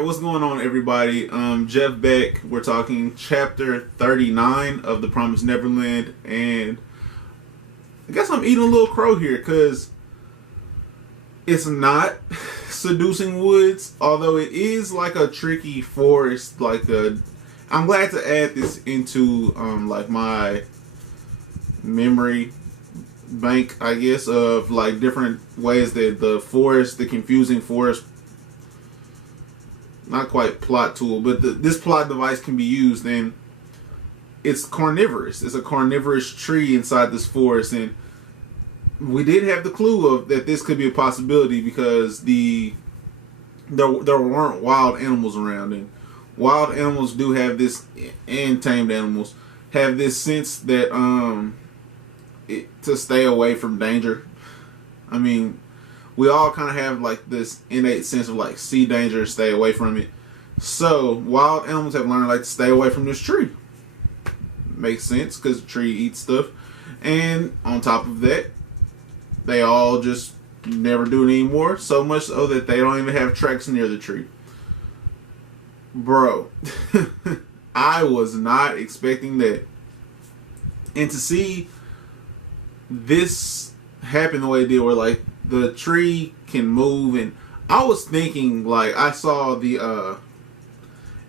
right, what's going on, everybody? Jeff Beck. We're talking chapter 39 of The Promised Neverland, and I guess I'm eating a little crow here because it's not seducing woods, although it is like a tricky forest. I'm glad to add this into like my memory bank, I guess, of like different ways that the confusing forest, not quite plot tool, but this plot device can be used, and it's carnivorous. It's a carnivorous tree inside this forest, and we did have the clue of that this could be a possibility because there weren't wild animals around, and wild animals do have this, and tamed animals have this sense that to stay away from danger. I mean, we all kind of have like this innate sense of like see danger and stay away from it. So wild animals have learned like to stay away from this tree. Makes sense because the tree eats stuff, and on top of that, they all just never do it anymore. So much so that they don't even have tracks near the tree. Bro, I was not expecting that, and to see this happen the way it did, where like the tree can move, and I was thinking like I saw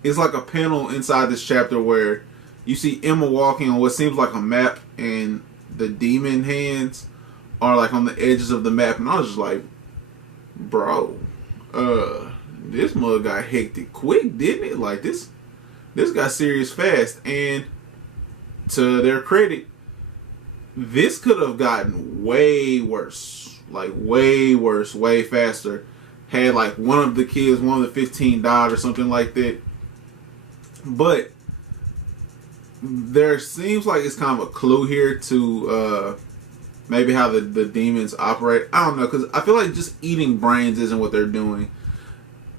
it's like a panel inside this chapter where you see Emma walking on what seems like a map, and the demon hands are like on the edges of the map, and I was just like, bro, this mug got hectic quick, didn't it? Like this got serious fast, and to their credit, this could have gotten way worse, like way worse, way faster. Had like one of the 15 died or something like that. But there seems like it's kind of a clue here to maybe how the demons operate. I don't know, because I feel like just eating brains isn't what they're doing.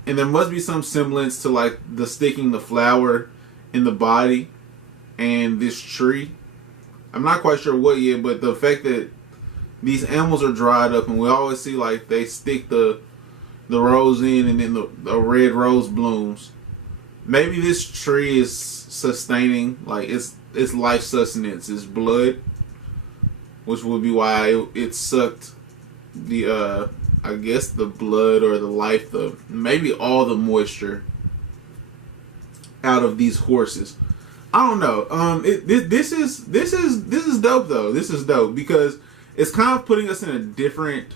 And there must be some semblance to like the sticking the flower in the body and this tree. I'm not quite sure what yet, but the fact that these animals are dried up, and we always see like they stick the rose in, and then the red rose blooms. Maybe this tree is sustaining, like its life sustenance is blood, which would be why it sucked the I guess the blood or the life, maybe all the moisture out of these horses. I don't know. This is dope though. This is dope because it's kind of putting us in a different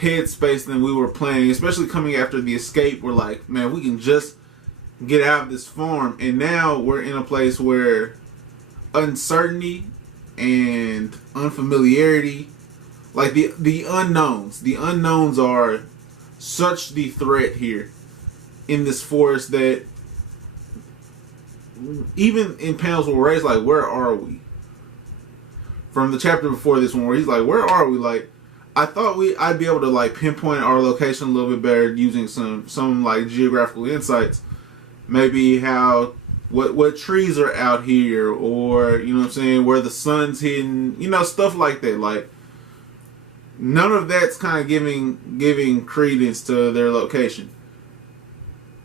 headspace than we were planning, especially coming after the escape. We're like, man, we can just get out of this farm, and now we're in a place where uncertainty and unfamiliarity, like the unknowns are such the threat here in this forest that even in panels where Ray's like, where are we? From the chapter before this one, where he's like, where are we? Like, I thought I'd be able to like pinpoint our location a little bit better using some like geographical insights. Maybe what trees are out here, or you know what I'm saying, where the sun's hidden, stuff like that. Like, none of that's kind of giving credence to their location.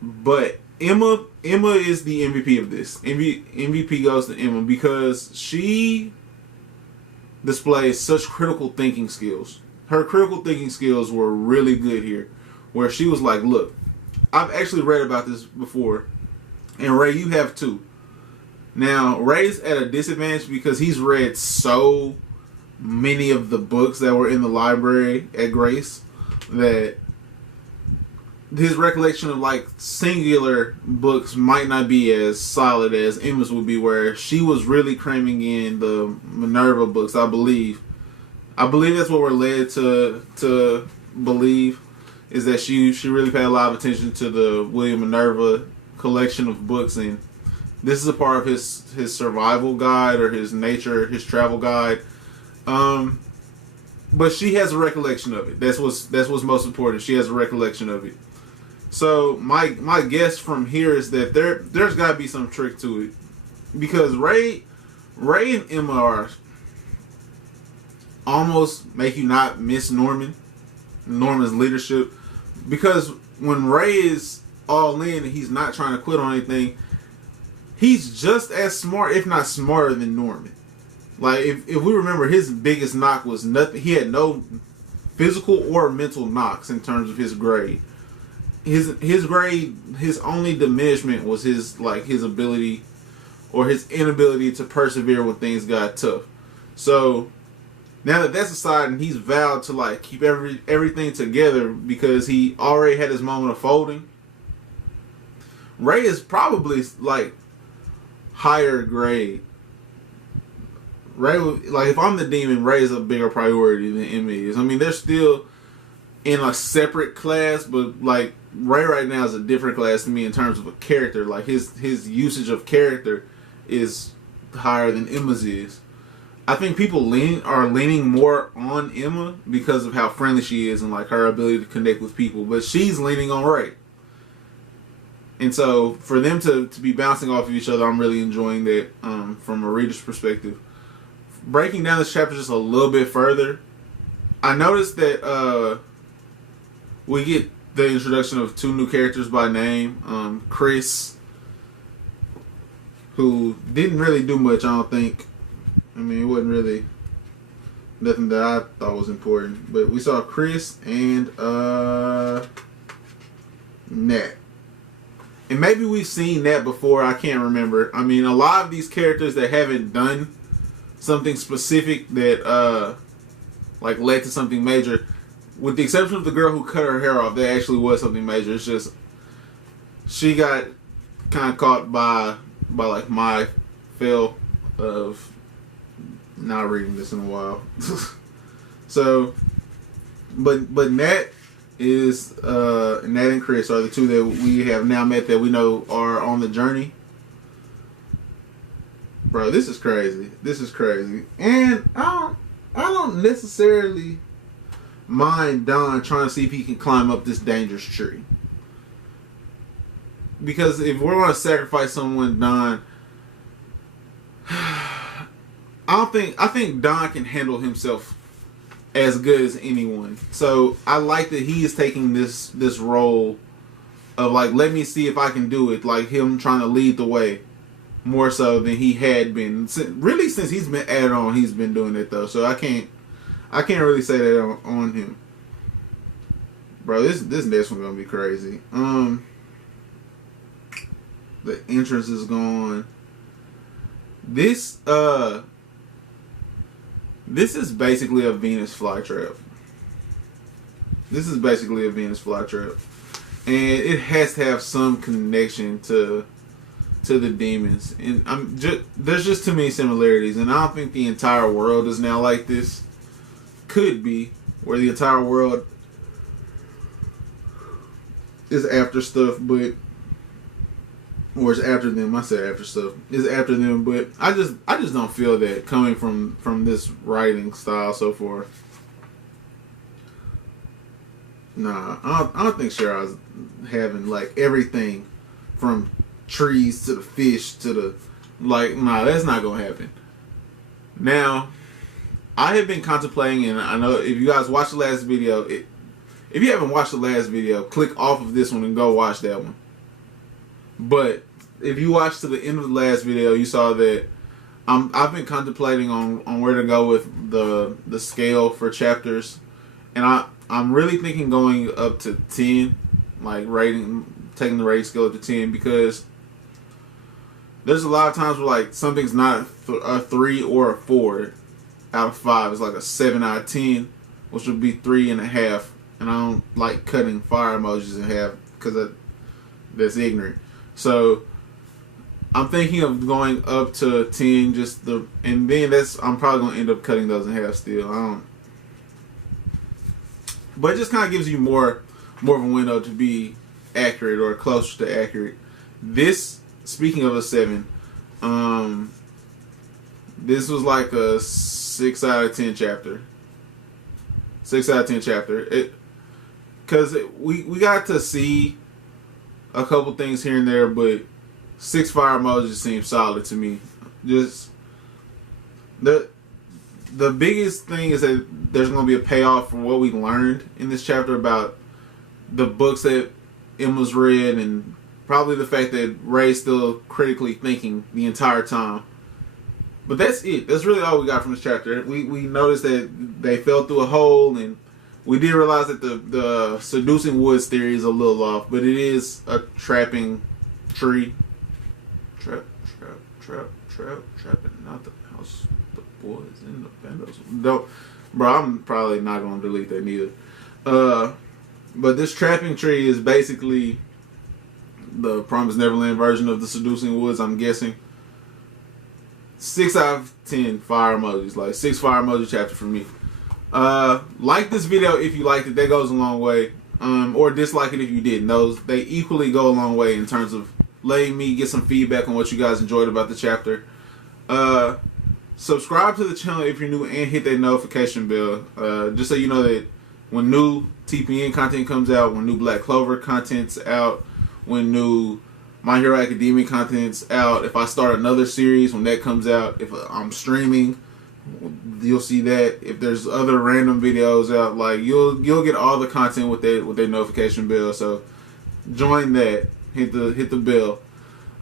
But Emma is the MVP of this. MVP goes to Emma because she displays such critical thinking skills. Her critical thinking skills were really good here, where she was like, look, I've actually read about this before, and Ray, you have too. Now, Ray's at a disadvantage because he's read so many of the books that were in the library at Grace that his recollection of like singular books might not be as solid as Emma's would be, where she was really cramming in the Minerva books. I believe that's what we're led to believe, is that she really paid a lot of attention to the William Minerva collection of books, and this is a part of his survival guide or his travel guide. But she has a recollection of it. That's what's most important. She has a recollection of it. So my guess from here is that there's got to be some trick to it, because Ray and Emma are almost make you not miss Norman's leadership, because when Ray is all in and he's not trying to quit on anything, he's just as smart, if not smarter, than Norman. Like, if we remember, his biggest knock was nothing. He had no physical or mental knocks in terms of his grade. His grade, his only diminishment was his ability or his inability to persevere when things got tough. So now that that's aside, and he's vowed to like keep everything together because he already had his moment of folding. Ray is probably like higher grade. Ray, like, if I'm the demon, Ray is a bigger priority than Emmy is. I mean, they're still in a separate class, but like Ray right now is a different class to me in terms of a character. Like his usage of character is higher than Emma's is. I think people are leaning more on Emma because of how friendly she is and like her ability to connect with people, but she's leaning on Ray. And so for them to be bouncing off of each other, I'm really enjoying that from a reader's perspective. Breaking down this chapter just a little bit further, I noticed that we get the introduction of 2 new characters by name. Chris, who didn't really do much, I don't think. I mean, it wasn't really nothing that I thought was important. But we saw Chris and Nat. And maybe we've seen Nat before, I can't remember. I mean, a lot of these characters that haven't done something specific that like led to something major, with the exception of the girl who cut her hair off, that actually was something major. It's just she got kind of caught by like my fail of not reading this in a while. So but Nat is Nat and Chris are the 2 that we have now met that we know are on the journey. Bro, this is crazy. This is crazy. And I don't necessarily mind Don trying to see if he can climb up this dangerous tree. Because if we're going to sacrifice someone, Don, I think Don can handle himself as good as anyone. So I like that he is taking this role of like, let me see if I can do it. Like him trying to lead the way. More so than he had been. Really, since he's been added on, he's been doing it though. So I can't really say that on him. Bro, this next one's gonna be crazy. The entrance is gone. This is basically a Venus flytrap. This is basically a Venus flytrap, and it has to have some connection to the demons, and there's just too many similarities, and I don't think the entire world is now like this. Could be where the entire world is after stuff, but or is after them. I said after stuff is after them, but I just don't feel that coming from this writing style so far. Nah, I don't think Shara's having like everything from trees to the fish to the nah, that's not gonna happen. Now, I have been contemplating, and I know if you guys watched the last video, if you haven't watched the last video, click off of this one and go watch that one. But if you watched to the end of the last video, you saw that I've been contemplating on where to go with the scale for chapters, and I'm really thinking going up to 10, like taking the rating scale up to 10, because there's a lot of times where like something's not a 3 or a 4 out of 5. It's like a 7 out of 10, which would be 3.5. And I don't like cutting fire emojis in half because that's ignorant. So I'm thinking of going up to 10, and then I'm probably gonna end up cutting those in half still. But it just kind of gives you more of a window to be accurate or closer to accurate. This, speaking of a 7, this was like a 6 out of 10 chapter. 6 out of 10 chapter. Because we got to see a couple things here and there, but 6 fire emojis seem solid to me. Just the biggest thing is that there's going to be a payoff for what we learned in this chapter about the books that Emma's read, and probably the fact that Ray's still critically thinking the entire time. But that's it. That's really all we got from this chapter. We noticed that they fell through a hole, and we did realize that the seducing woods theory is a little off, but it is a trapping tree. Trapping not the house, the boys in the windows. No, bro, I'm probably not gonna delete that neither. But this trapping tree is basically the Promised Neverland version of the seducing woods, I'm guessing. 6 out of 10 fire emojis, like 6 fire emoji chapter for me. Like this video if you liked it, that goes a long way. Or dislike it if you didn't. They equally go a long way in terms of letting me get some feedback on what you guys enjoyed about the chapter. Subscribe to the channel if you're new and hit that notification bell. Just so you know that when new TPN content comes out, when new Black Clover content's out, when new My Hero Academia content's out, if I start another series, when that comes out, if I'm streaming, you'll see that. If there's other random videos out, like you'll get all the content with that notification bell. So join that. Hit the bell.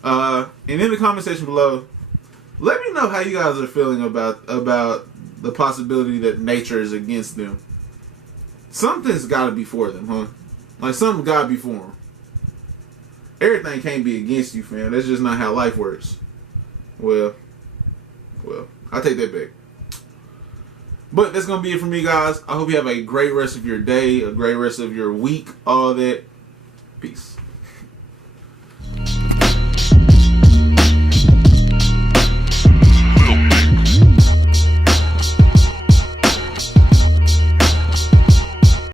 And in the comment section below, let me know how you guys are feeling about the possibility that nature is against them. Something's got to be for them, huh? Like something's got to be for them. Everything can't be against you, fam. That's just not how life works. Well, I take that back. But that's going to be it for me, guys. I hope you have a great rest of your day, a great rest of your week, all that. Peace.